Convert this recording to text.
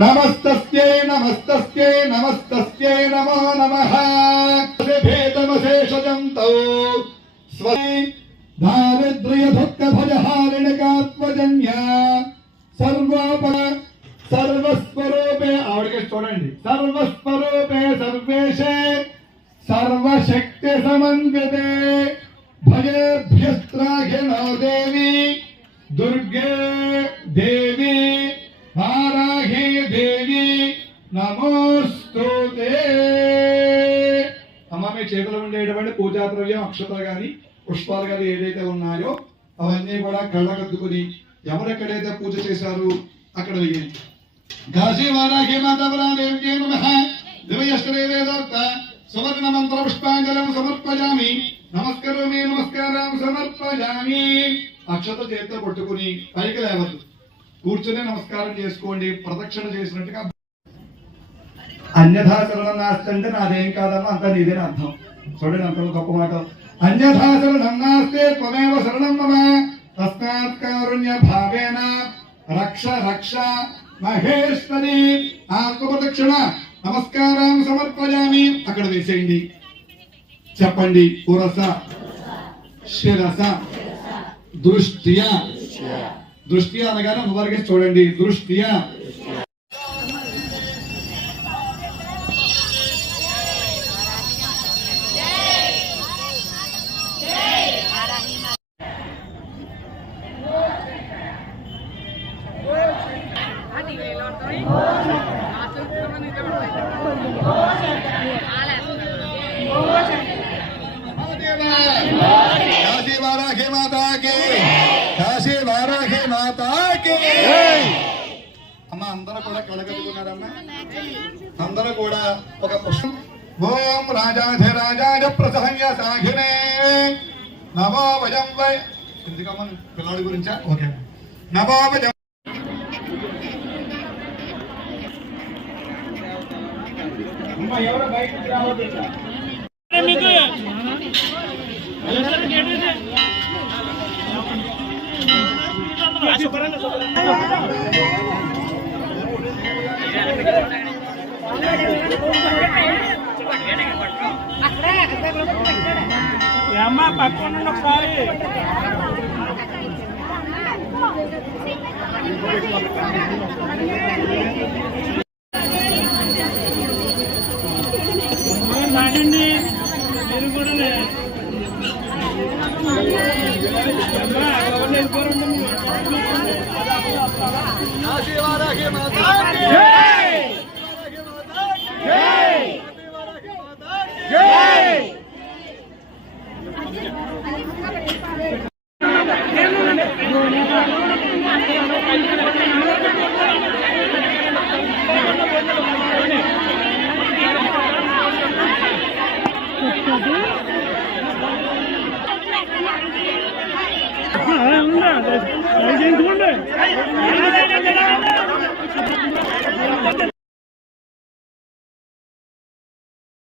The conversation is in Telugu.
नमस्तस्यै नमस्तस्यै नमस्तस्यै नमो नमः भेदमशेषजं तौ स्वै दारिद्र्य दुःख भयहारिणकात्मजन्या सर्वस्वरूपे आवड़के చూడండి सर्वस्वरूपे सर्वेशे सर्वशक्ति समन्विते भयेभ्यस्त्राघिनो देवी दुर्गे देवी वाराही देवी नमोस्तुते అమ్మ మీ చేతిలో ఉండేటువంటి పూజా ద్రవ్యం అక్షతలు గాని పుష్పాలు గాని ఏదైతే ఉన్నాయో అవన్నీ కూడా కళ్ళకద్దుకుని ఎవరెక్కడైతే పూజ చేశారు అక్కడ వేయండి. కాశీ వారాహి మాతావరా దేవ్యై నమః దివ్యశ్రీ వేదోక్త సువర్ణ మంత్ర పుష్పాంజలం సమర్పయామి నమస్కరోమి నమస్కారం సమర్పయామి. అక్షత చేతితో పట్టుకుని పైకి లేవద్దు, కూర్చునే నమస్కారం చేసుకోండి. ప్రదక్షిణ చేసినట్టుగా అన్యథా శరణం నాస్తి అంటే నాదేం కాదమ్మా అంతా నీదేని అర్థం. చూడండి అంత గొప్ప మాట. అన్యథా శరణం నాస్తే త్వమేవ శరణం మమ తస్మాత్ కారుణ్య భావేన రక్ష రక్ష మహేశ్వరి. ఆత్మప్రదక్షిణ నమస్కారం సమర్పయామి అక్కడ వేసేయండి. చెప్పండి పురస శిరస దృష్ట్యా. దృష్ట్యా అనగానే అమ్మవారికి చూడండి దృష్ట్యా. కాశీ వారాహి మాతాకి, కాశీ వారాహి మాతాకి. అమ్మ అందరూ కూడా కళగట్టుకున్నారమ్మా. అందరూ కూడా ఒక పుష్పం. ఓం రాజాధిరాజాయ ప్రసహ్య సాఘినే నమో వయం వై. ఎందుకమ్మ పిల్లాడి గురించా? ఓకే. నమో వయం ఎవరు బయటకు రావద్దు. అమ్మ పక్కన ఒకసారి మాడండి మీరు కూడా ఉందా